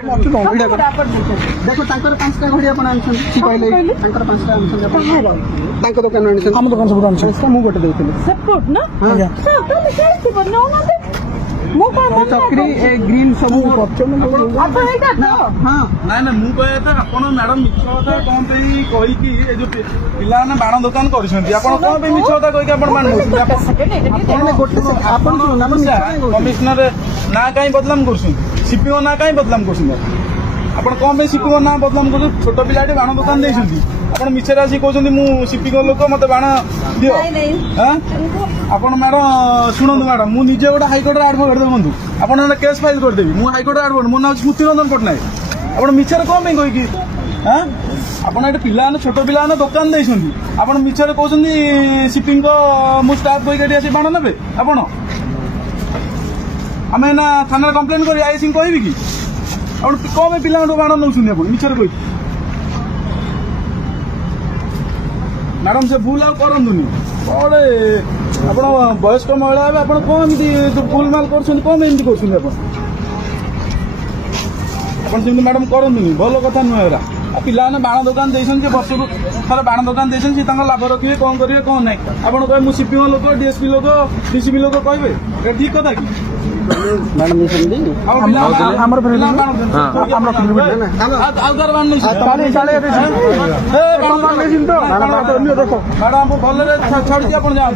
देखो पांचटा घड़ी आप दुकान आम दुकान सब मुझे गोटे देती चक्री ग्रीन सब मैडम मिछ कथा कौन कहीकि जो पिला बाण दुकान कर मिछ कथा कहीकि कमिशनर ना कहीं बदलाम कर सीपीओ ना कहीं बदलाम कर कौन सीपीओ ना बदलाम कर छोट पिला बाण दुकान देखते आप मिछे आसी कहते मुझे सीपी लोक मत बाण दियो आपण मैडम शुणु मैडम मुझे गोटे हाइकोर्ट आडभोकेट देखूँ आप केस फाइल करदेवी मुझे हाइकोर्ट आडभोकेट मो ना स्मृति रंजन पट्टनायक आप मिछर कौन कहीकि आपड़ पिला छोट पिला दुकान देखते आप मिछर कहते सीपी मु स्टाफ कहीकि आसी बाण ने आपण आम ना थाना कंप्लेन कर आईसी कहि कि कौन पिला बाण नौ मिछर कही मैडम से भूल आउ करनी कौड़े आप वयस्क महिला आप कौन भूल माल कर कौन एमती कर मैडम करनी भल कथा नुहे पिला बाण दुकान देखते वर्ष को थोड़ा बाण दुकान देखते लाभ रखिए कौन करेंगे कौन ना आप कहे मुझे सीपीओ लोक डीएसपी लोक डीसीपी लोक कहे ठीक कथा कि मैडम मैडम भल छाड़ी आप